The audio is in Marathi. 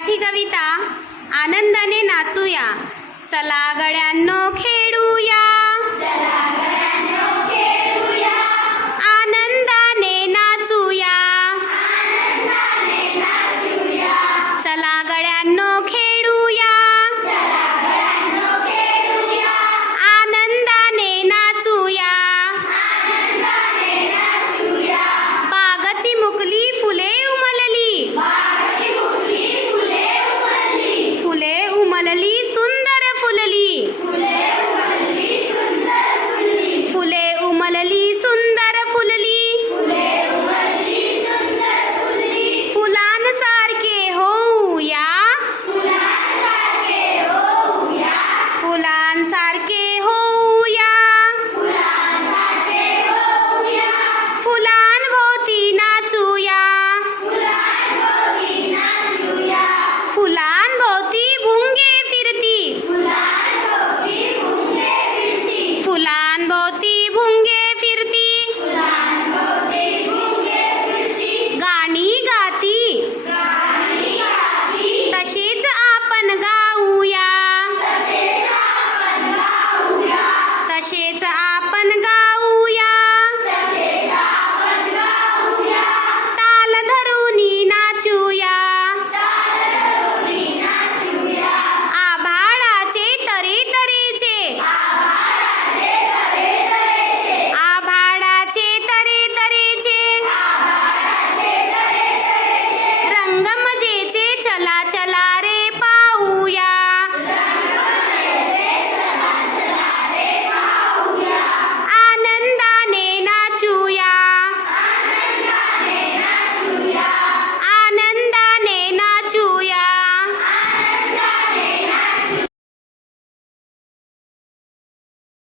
मराठी कविता आनंदाने नाचूया. चला गड्यांनो खेळ. ভঙ্গি